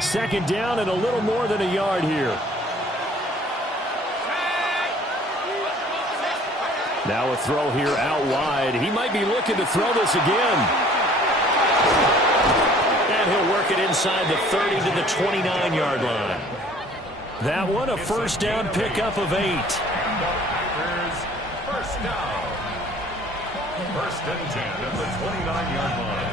Second down and a little more than a yard here. Now a throw here out wide. He might be looking to throw this again. And he'll work it inside the 30 to the 29-yard line. That one a first down pickup of 8. First down. First and 10 at the 29-yard line.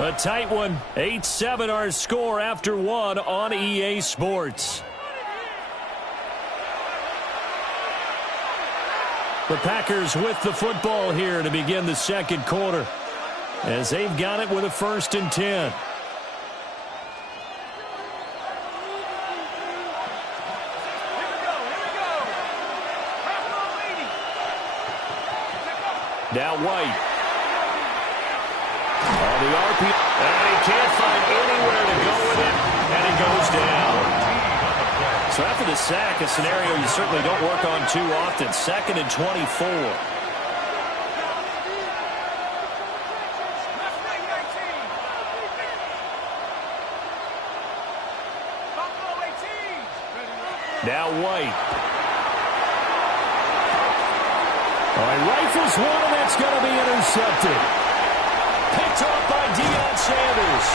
A tight one. 8-7 our score after one on EA Sports. The Packers with the football here to begin the second quarter, as they've got it with a first and 10. Now White. On the RP, and he can't find anywhere to go with it, and he goes down. So after the sack, a scenario you certainly don't work on too often. Second and 24. Now White. All right, rifles one, and that's going to be intercepted. Picked off by Deion Sanders.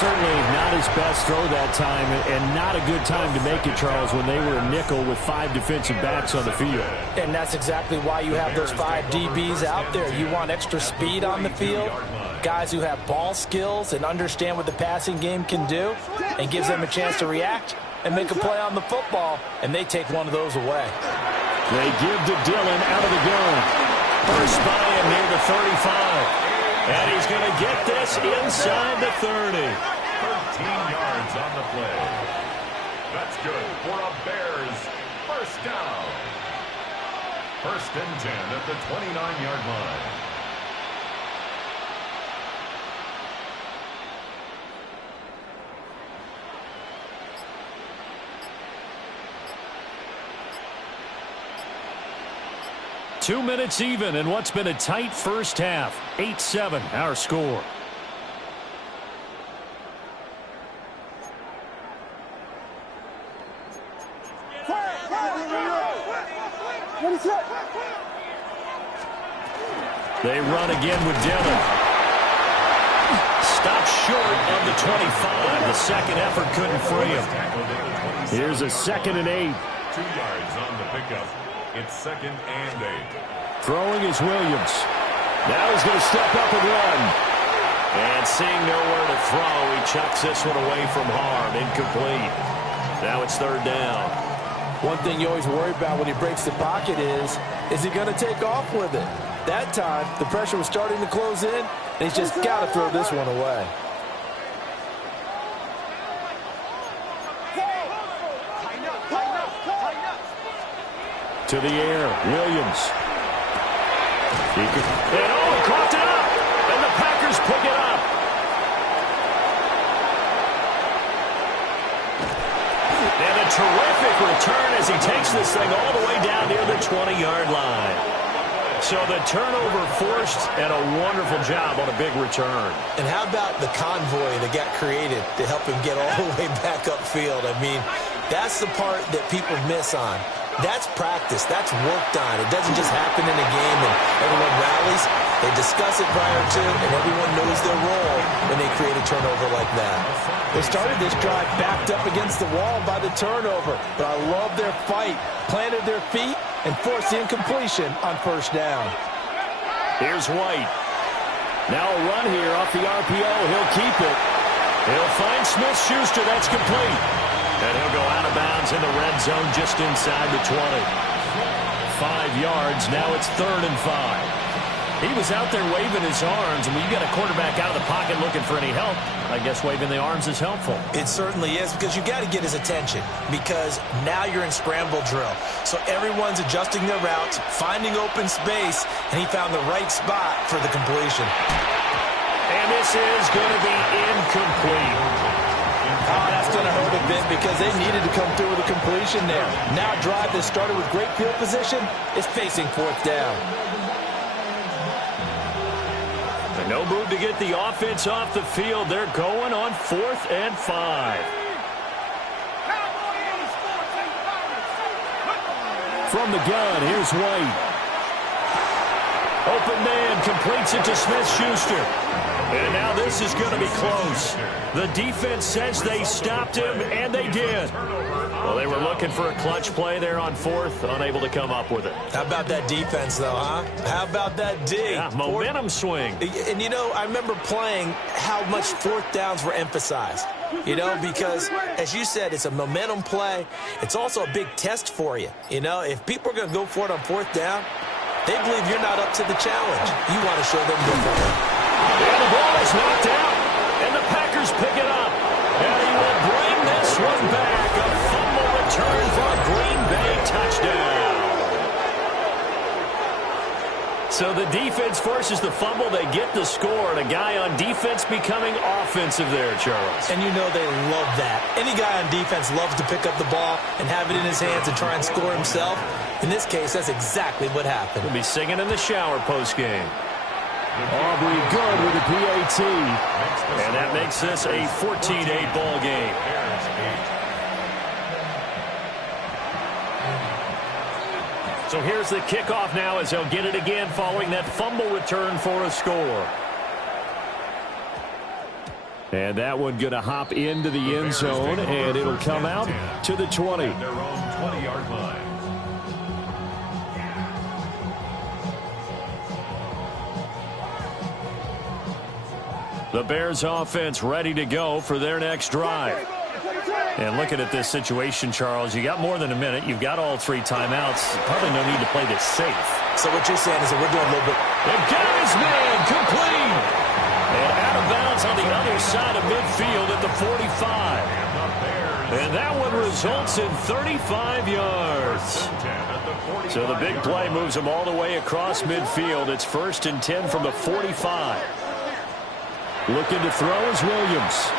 Certainly not his best throw that time, and not a good time to make it, Charles, when they were a nickel with 5 defensive backs on the field. And that's exactly why you have those 5 DBs out there. You want extra speed on the field, guys who have ball skills and understand what the passing game can do, and gives them a chance to react and make a play on the football, and they take one of those away. They give to Dillon out of the gun. First by him near the 35. And he's going to get this inside the 30. 13 yards on the play. That's good for a Bears first down. First and 10 at the 29-yard line. Two minutes even in what's been a tight first half. 8-7 our score. They run again with Dillon. Stopped short of the 25. The second effort couldn't free him. Here's a 2nd and 8. 2 yards on the pickup. It's 2nd and 8. Throwing is Williams. Now he's going to step up and run. And seeing nowhere to throw, he chucks this one away from harm. Incomplete. Now it's 3rd down. One thing you always worry about when he breaks the pocket is he going to take off with it? That time, the pressure was starting to close in, and he's just got to throw this one away. To the air, Williams. Caught it up, and the Packers pick it up. And a terrific return as he takes this thing all the way down near the 20-yard line. So the turnover forced, and a wonderful job on a big return. And how about the convoy that got created to help him get all the way back upfield? I mean, that's the part that people miss on. That's practice. That's worked on. It doesn't just happen in a game and everyone rallies. They discuss it prior to, and everyone knows their role when they create a turnover like that. They started this drive backed up against the wall by the turnover, but I love their fight, planted their feet, and forced the incompletion on first down. Here's White. Now a run here off the RPO. He'll keep it. He'll find Smith-Schuster. That's complete. And he'll go out of bounds in the red zone just inside the 20. 5 yards. Now it's 3rd and 5. He was out there waving his arms, and when you got a quarterback out of the pocket looking for any help, I guess waving the arms is helpful. It certainly is, because you got to get his attention, because now you're in scramble drill. So everyone's adjusting their routes, finding open space, and he found the right spot for the completion. And this is going to be incomplete. Oh, that's going to hurt a bit because they needed to come through with a completion there. Now a drive that started with great field position is facing fourth down. No move to get the offense off the field. They're going on 4th and 5. From the gun, here's White. Open man completes it to Smith-Schuster. And now this is going to be close. The defense says they stopped him, and they did. Well, they were looking for a clutch play there on 4th, unable to come up with it. How about that defense, though, huh? How about that D? Yeah, momentum swing. And, you know, I remember playing how much 4th downs were emphasized. You know, because, as you said, it's a momentum play. It's also a big test for you. You know, if people are going to go for it on 4th down, they believe you're not up to the challenge. You want to show them different. And the ball is knocked out, and the Packers pick it up. And he will bring this one back. A fumble return for a Green Bay touchdown. So the defense forces the fumble. They get the score, and a guy on defense becoming offensive there, Charles. And you know they love that. Any guy on defense loves to pick up the ball and have it in his hands and try and score himself. In this case, that's exactly what happened. He'll be singing in the shower postgame. Aubrey good with the PAT. And that makes this a 14-8 ball game. So here's the kickoff now as they'll get it again following that fumble return for a score. And that one going to hop into the end zone, and it'll come out to the 20. Their own 20-yard line. The Bears offense ready to go for their next drive. And looking at this situation, Charles, you got more than a minute. You've got all 3 timeouts. Probably no need to play this safe. So what you're saying is that we're doing a little bit. And got his man complete. And out of bounds on the other side of midfield at the 45. And that one results in 35 yards. So the big play moves them all the way across midfield. It's 1st and 10 from the 45. Looking to throw is Williams.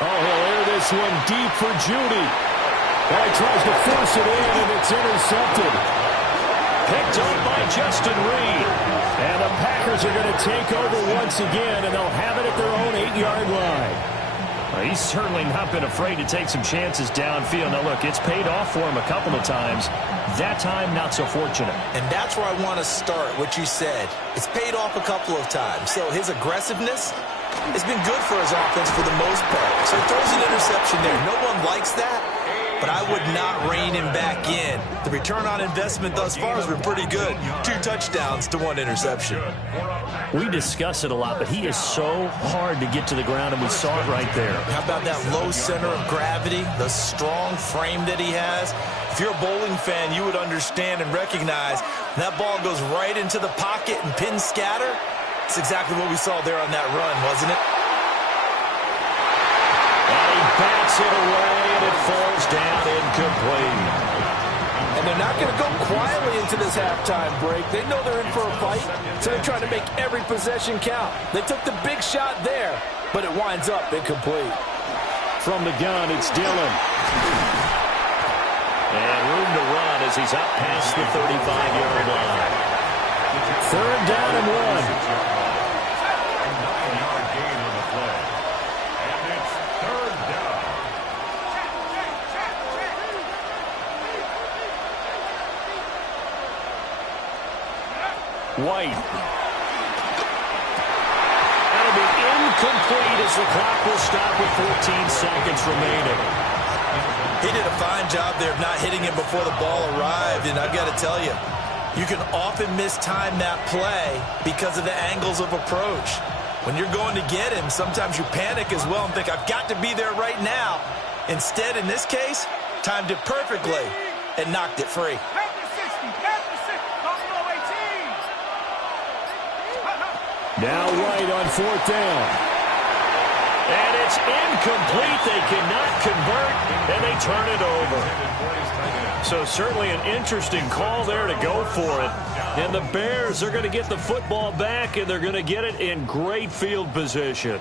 Oh, he'll air this one deep for Judy. Oh, he tries to force it in, and it's intercepted. Picked up by Justin Reed. And the Packers are going to take over once again, and they'll have it at their own 8-yard line. Well, he's certainly not been afraid to take some chances downfield. Now, look, it's paid off for him a couple of times. That time, not so fortunate. And that's where I want to start, what you said. It's paid off a couple of times. So his aggressiveness has been good for his offense for the most part. So he throws an interception there. No one likes that, but I would not rein him back in. The return on investment thus far has been pretty good. 2 touchdowns to 1 interception. We discuss it a lot, but he is so hard to get to the ground, and we saw it right there. How about that low center of gravity, the strong frame that he has? If you're a bowling fan, you would understand and recognize that ball goes right into the pocket and pin scatter. That's exactly what we saw there on that run, wasn't it? And he bats it away, and it falls down incomplete. And they're not going to go quietly into this halftime break. They know they're in for a fight, so they're trying to make every possession count. They took the big shot there, but it winds up incomplete. From the gun, it's Dillon. And room to run as he's up past the 35-yard line. 3rd down and 1. A 9-yard gain on the play. And it's 3rd down. White. That'll be incomplete as the clock will stop with 14 seconds remaining. He did a fine job there of not hitting him before the ball arrived, and I've got to tell you, you can often mistime that play because of the angles of approach. When you're going to get him, sometimes you panic as well and think, I've got to be there right now. Instead, in this case, timed it perfectly and knocked it free. Now White on 4th down. And it's incomplete. They cannot convert, and they turn it over. So certainly an interesting call there to go for it. And the Bears are going to get the football back, and they're going to get it in great field position.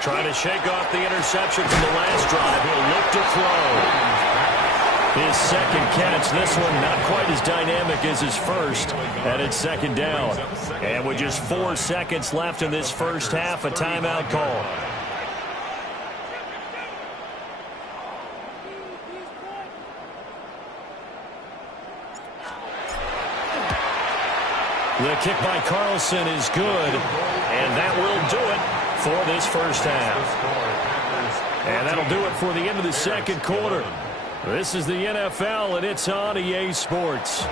Trying to shake off the interception from the last drive. He'll look to throw. His second catch. This one not quite as dynamic as his first. And it's second down. And with just 4 seconds left in this first half, a timeout call. The kick by Carlson is good, and that will do it for this first half. And that'll do it for the end of the second quarter. This is the NFL, and it's on EA Sports.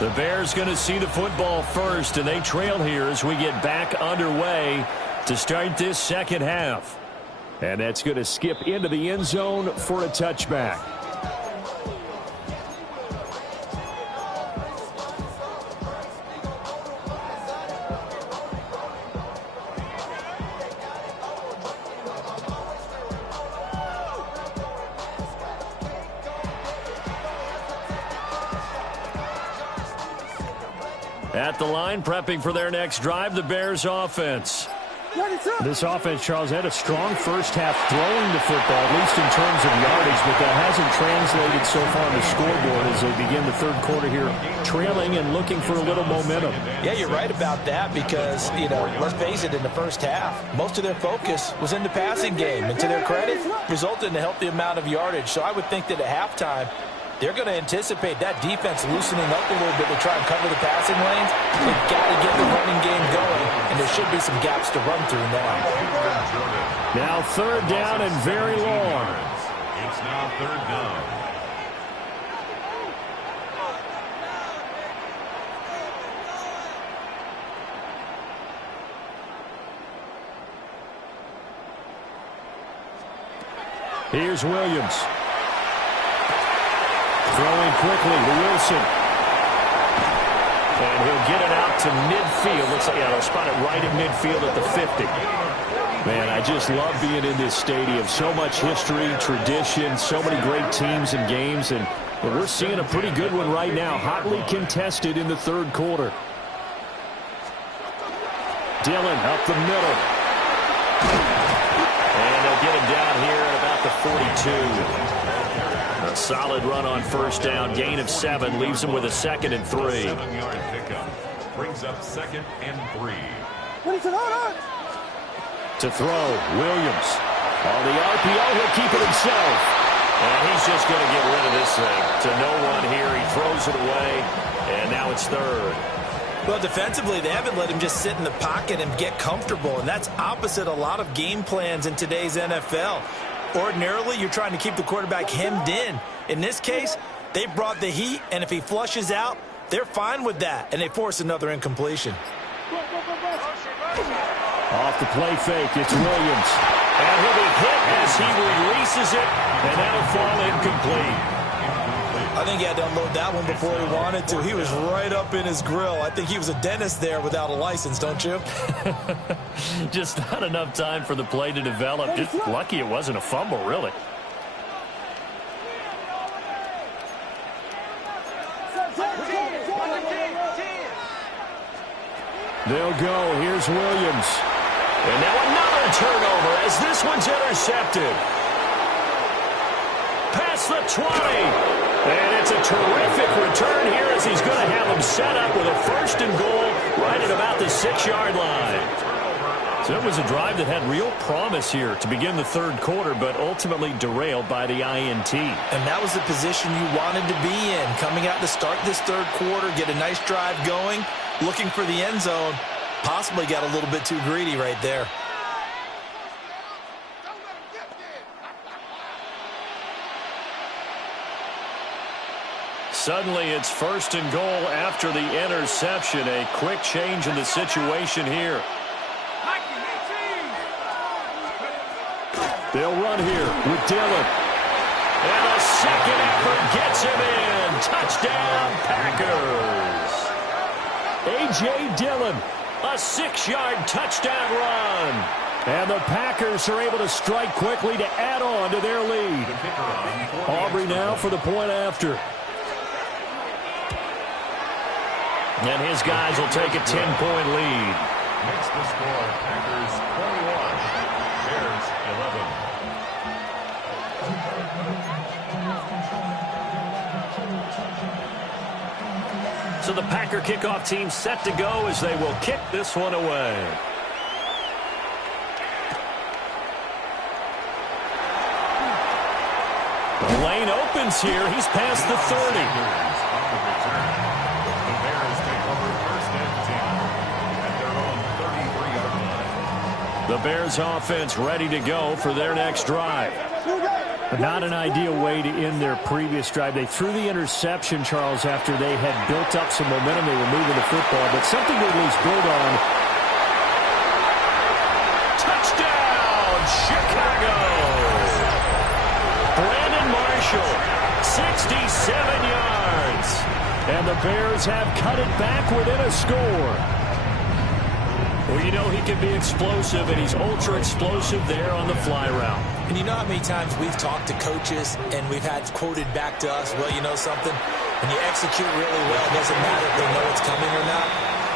The Bears going to see the football first, and they trail here as we get back underway to start this second half. And that's going to skip into the end zone for a touchback. At the line, prepping for their next drive, the Bears offense. This offense, Charles, had a strong first half throwing the football, at least in terms of yardage, but that hasn't translated so far on the scoreboard as they begin the third quarter here, trailing and looking for a little momentum. Yeah, you're right about that because, let's face it, in the first half, most of their focus was in the passing game. And to their credit, resulted in a healthy amount of yardage. So I would think that at halftime, they're going to anticipate that defense loosening up a little bit to try and cover the passing lanes. They've got to get the running game going, and there should be some gaps to run through now. Now third down and very long. It's now third down. Here's Williams. Throwing quickly to Wilson. And he'll get it out to midfield. Looks like they'll spot it right at midfield at the 50. Man, I just love being in this stadium. So much history, tradition, so many great teams and games. And we're seeing a pretty good one right now. Hotly contested in the third quarter. Dillon up the middle. And they'll get him down here at about the 42. A solid run on first down. Gain of 7 leaves him with a 2nd and 3. 7-yard pickup brings up 2nd and 3. To throw, Williams. On the RPO, he'll keep it himself. And he's just going to get rid of this thing. To no one here. He throws it away. And now it's third. Well, defensively, they haven't let him just sit in the pocket and get comfortable. And that's opposite a lot of game plans in today's NFL. Ordinarily, you're trying to keep the quarterback hemmed in. In this case, they brought the heat, and if he flushes out, they're fine with that, and they force another incompletion. Off the play fake, it's Williams. And he'll be hit as he releases it, and that'll fall incomplete. I think he had to unload that one before he wanted to. He was right up in his grill. I think he was a dentist there without a license, don't you? Just not enough time for the play to develop. Just lucky it wasn't a fumble, really. They'll go. Here's Williams. And now another turnover as this one's intercepted. Past the 20. And it's a terrific return here as he's going to have him set up with a 1st and goal right at about the 6-yard line. So it was a drive that had real promise here to begin the third quarter, but ultimately derailed by the INT. And that was the position you wanted to be in. Coming out to start this third quarter, get a nice drive going, looking for the end zone. Possibly got a little bit too greedy right there. Suddenly it's 1st and goal after the interception. A quick change in the situation here. They'll run here with Dillon. And a second effort gets him in. Touchdown, Packers. A.J. Dillon, a 6-yard touchdown run. And the Packers are able to strike quickly to add on to their lead. Aubrey now for the point after. And his guys will take a 10-point lead. Makes the score Packers 21, Bears 11. So the Packer kickoff team set to go as they will kick this one away. The lane opens here. He's past the 30. The Bears offense ready to go for their next drive. Not an ideal way to end their previous drive. They threw the interception, Charles, after they had built up some momentum. They were moving the football, but something to at least build on. Touchdown, Chicago! Brandon Marshall, 67 yards. And the Bears have cut it back within a score. Well, you know he can be explosive, and he's ultra-explosive there on the fly route. And you know how many times we've talked to coaches and we've had quoted back to us, well, you know something? When you execute really well, it doesn't matter if they know it's coming or not.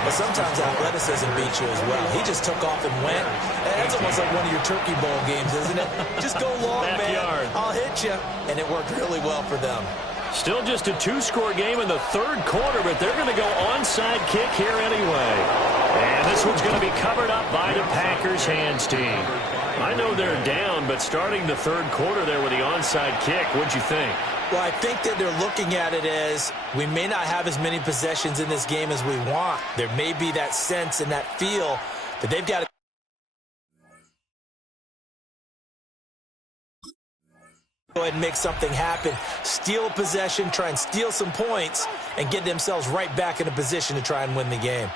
But sometimes athleticism beats you as well. He just took off and went. And that's almost like one of your Turkey Bowl games, isn't it? Just go long, man. I'll hit you. And it worked really well for them. Still just a two-score game in the third quarter, but they're going to go onside kick here anyway. And this one's going to be covered up by the Packers hands team. I know they're down, but starting the third quarter there with the onside kick, what'd you think? Well, I think that they're looking at it as we may not have as many possessions in this game as we want. There may be that sense and that feel that they've got to go ahead and make something happen, steal possession, try and steal some points, and get themselves right back in a position to try and win the game.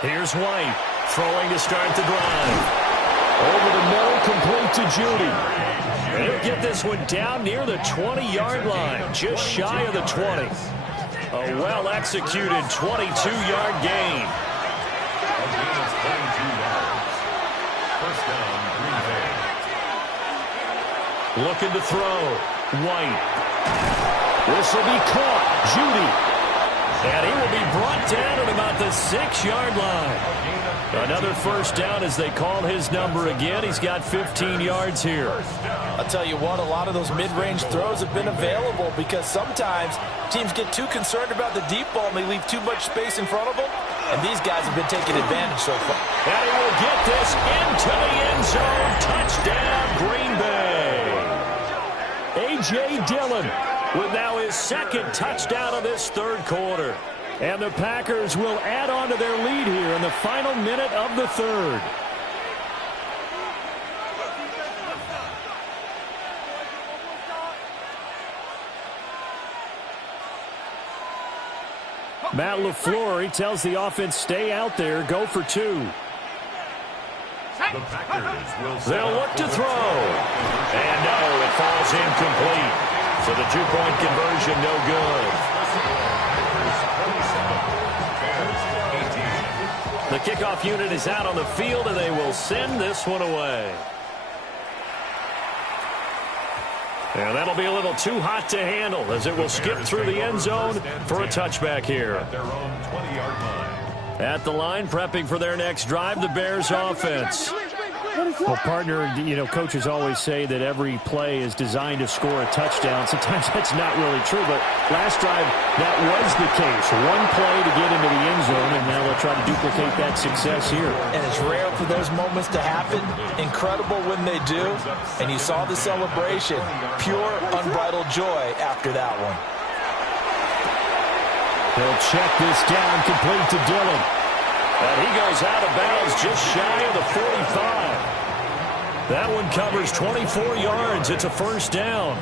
Here's White, throwing to start the drive. Over the middle, complete to Judy. And he'll get this one down near the 20-yard line, just shy of the 20. A well-executed 22-yard gain. Looking to throw. White. This will be caught. Judy. And he will be brought down at about the 6-yard line. Another first down as they call his number again. He's got 15 yards here. I'll tell you what, a lot of those mid-range throws have been available because sometimes teams get too concerned about the deep ball and they leave too much space in front of them. And these guys have been taking advantage so far. And he will get this into the end zone. Touchdown, Green Bay. A.J. Dillon with now his second touchdown of this third quarter. And the Packers will add on to their lead here in the final minute of the third. Matt LaFleur, he tells the offense, stay out there, go for two. They'll look to throw. And no, it falls incomplete. So the two-point conversion no good. The kickoff unit is out on the field, and they will send this one away. And that'll be a little too hot to handle as it will skip through the end zone for a touchback here. At the line, prepping for their next drive, the Bears offense. Well, partner, you know, coaches always say that every play is designed to score a touchdown. Sometimes that's not really true, but last drive, that was the case. One play to get into the end zone, and now they'll try to duplicate that success here. And it's rare for those moments to happen. Incredible when they do. And you saw the celebration. Pure, unbridled joy after that one. They'll check this down, complete to Dillon. And he goes out of bounds just shy of the 45. That one covers 24 yards. It's a first down.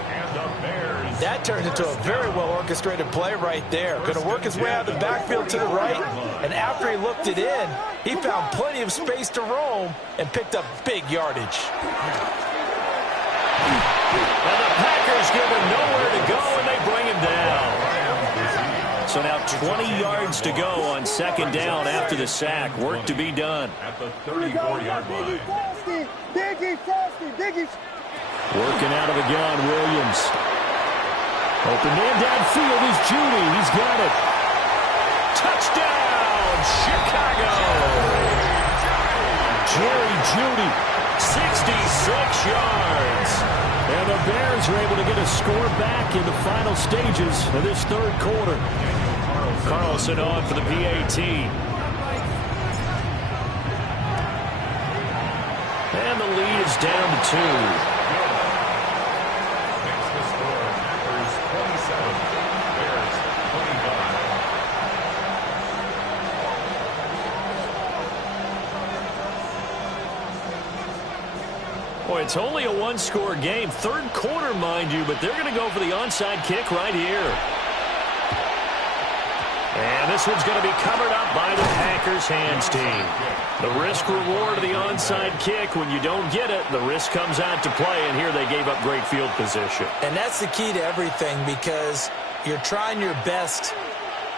That turned into a very well-orchestrated play right there. Going to work his way out of the backfield to the right. And after he looked it in, he found plenty of space to roam and picked up big yardage. And the Packers give him nowhere to go, and they bring him down. So now 20 yards to go on second down after the sack. Work to be done. At the 34-yard line. Working out of the gun, Williams. Open man downfield is Judy. He's got it. Touchdown, Chicago! Jerry Judy. 66 yards. And the Bears are able to get a score back in the final stages of this third quarter. Carlson on for the PAT. And the lead is down to 2. Makes the score Packers 27, Bears 25. Boy, it's only a one-score game. Third quarter, mind you, but they're going to go for the onside kick right here. And this one's going to be covered up by the Packers hands team. The risk-reward of the onside kick, when you don't get it, the risk comes out to play, and here they gave up great field position. And that's the key to everything, because you're trying your best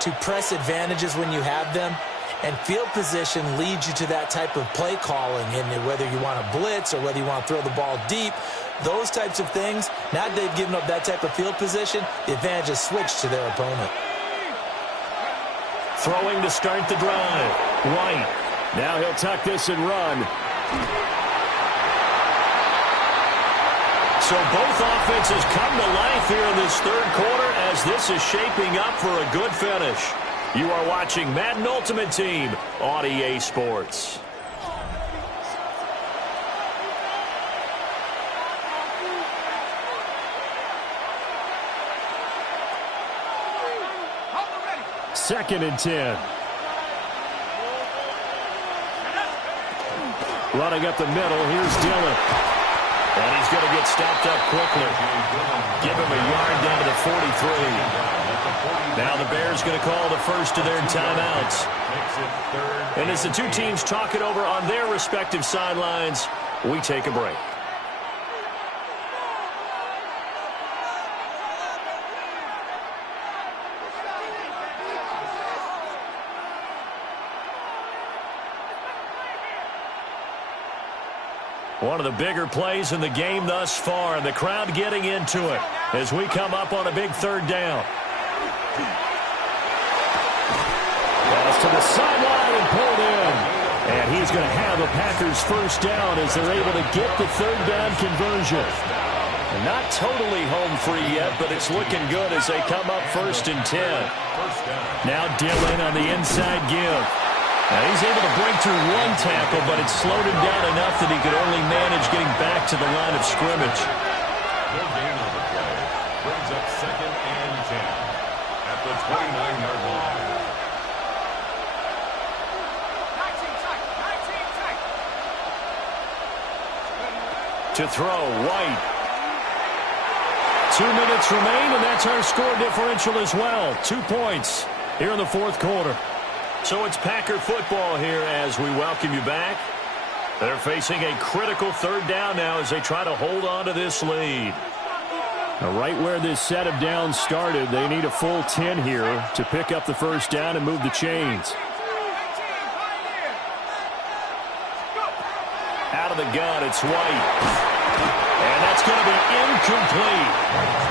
to press advantages when you have them, and field position leads you to that type of play calling, and whether you want to blitz or whether you want to throw the ball deep, those types of things. Now that they've given up that type of field position, the advantage is switched to their opponent. Throwing to start the drive. White. Now he'll tuck this and run. So both offenses come to life here in this third quarter as this is shaping up for a good finish. You are watching Madden Ultimate Team on EA Sports. Second and 10. Running up the middle, here's Dillon. And he's going to get stopped up quickly. Give him a yard down to the 43. Now the Bears going to call the first of their timeouts. And as the two teams talk it over on their respective sidelines, we take a break. One of the bigger plays in the game thus far, and the crowd getting into it as we come up on a big third down. Pass to the sideline and pulled in. And he's going to have the Packers first down as they're able to get the third down conversion. And not totally home free yet, but it's looking good as they come up first and 10. Now Dillon on the inside give. Now he's able to break through one tackle, but it slowed him down enough that he could only manage getting back to the line of scrimmage. No gain on the play. Brings up second and 10 at the 29-yard line. To throw, White. 2 minutes remain, and that's our score differential as well. 2 points here in the fourth quarter. So it's Packer football here as we welcome you back. They're facing a critical third down now as they try to hold on to this lead. Now, right where this set of downs started, they need a full 10 here to pick up the first down and move the chains. Out of the gun, it's White. And that's going to be incomplete.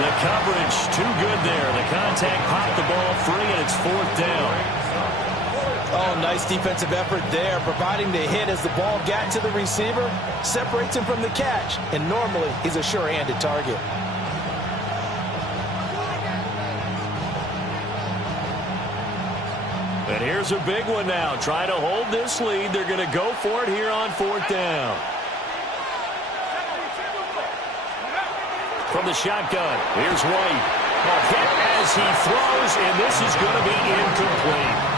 The coverage too good there. The contact popped the ball free, and it's fourth down. Oh, nice defensive effort there, providing the hit as the ball got to the receiver, separates him from the catch, and normally he's a sure-handed target. And here's a big one now. Try to hold this lead. They're going to go for it here on fourth down. From the shotgun, here's White. A hit as he throws, and this is going to be incomplete.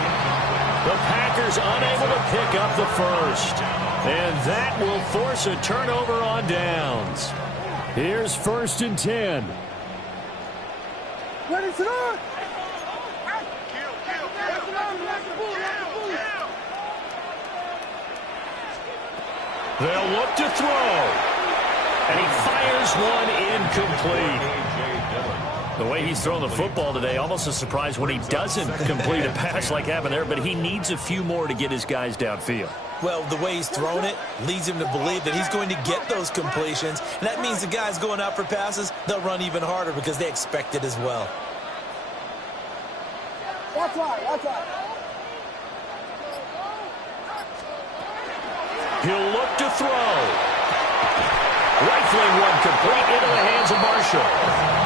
The Packers unable to pick up the first. And that will force a turnover on downs. Here's first and 10. What is it on? They'll look to throw. And he fires one incomplete. The way he's thrown the football today, almost a surprise when he doesn't complete a pass like happened there, but he needs a few more to get his guys downfield. Well, the way he's thrown it leads him to believe that he's going to get those completions, and that means the guys going out for passes, they'll run even harder because they expect it as well. That's right. He'll look to throw. Rifling one complete into the hands of Marshall.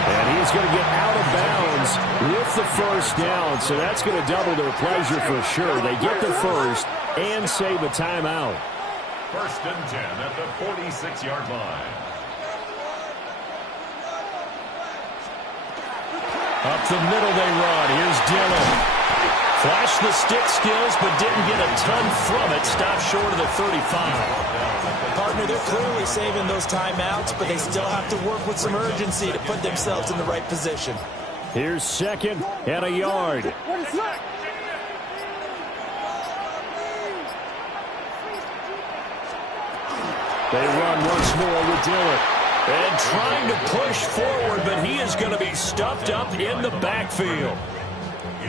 And he's going to get out of bounds with the first down, so that's going to double their pleasure for sure. They get the first and save a timeout. 1st and 10 at the 46-yard line. Up the middle they run. Here's Dillon. Flashed the stick skills, but didn't get a ton from it. Stopped short of the 35. Partner, they're clearly saving those timeouts, but they still have to work with some urgency to put themselves in the right position. Here's 2nd and a yard. They run once more with Dillon. And trying to push forward, but he is going to be stuffed up in the backfield.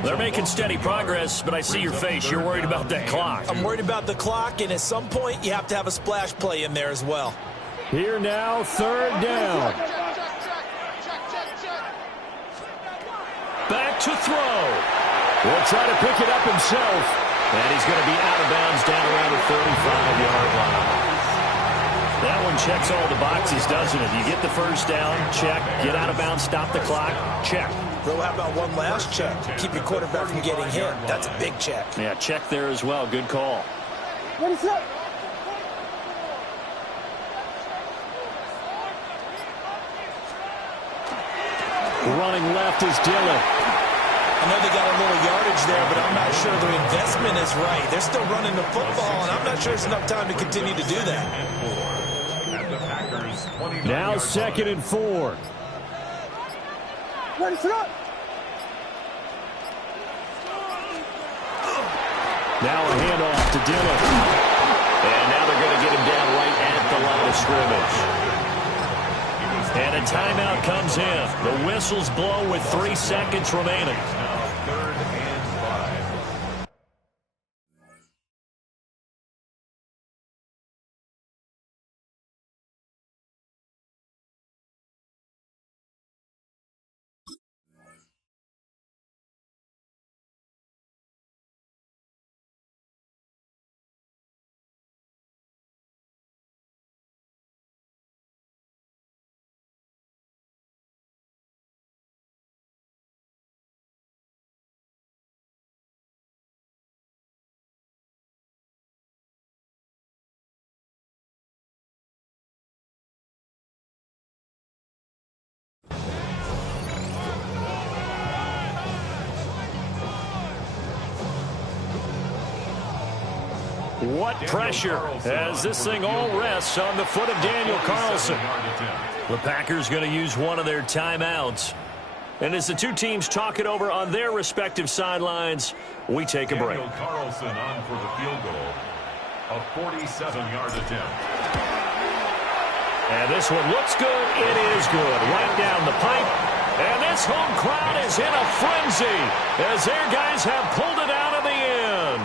They're making steady progress, but I see your face. You're worried about that clock. I'm worried about the clock, and at some point, you have to have a splash play in there as well. Here now, 3rd down. Back to throw. Will try to pick it up himself. And he's going to be out of bounds down around the 35-yard line. That one checks all the boxes, doesn't it? You get the first down, check. Get out of bounds, stop the clock, check. Though, how about one last check? Keep your quarterback from getting hit. That's a big check. Yeah, check there as well. Good call. Running left is Dillon. I know they got a little yardage there, but I'm not sure the investment is right. They're still running the football, and I'm not sure it's enough time to continue to do that. Now 2nd and 4. Now a handoff to Dillon. And now they're going to get him down right at the line of scrimmage. And a timeout comes in. The whistle's blown with 3 seconds remaining. Now 3rd and 5. What pressure as this thing all rests on the foot of Daniel Carlson. The Packers going to use one of their timeouts. And as the two teams talk it over on their respective sidelines, we take a break. Daniel Carlson on for the field goal. A 47-yard attempt. And this one looks good. It is good. Right down the pipe. And this home crowd is in a frenzy as their guys have pulled it out of the end.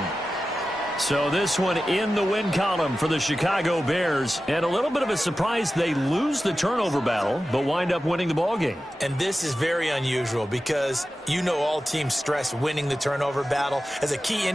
So this one in the win column for the Chicago Bears. And a little bit of a surprise, they lose the turnover battle, but wind up winning the ballgame. And this is very unusual because you know all teams stress winning the turnover battle as a key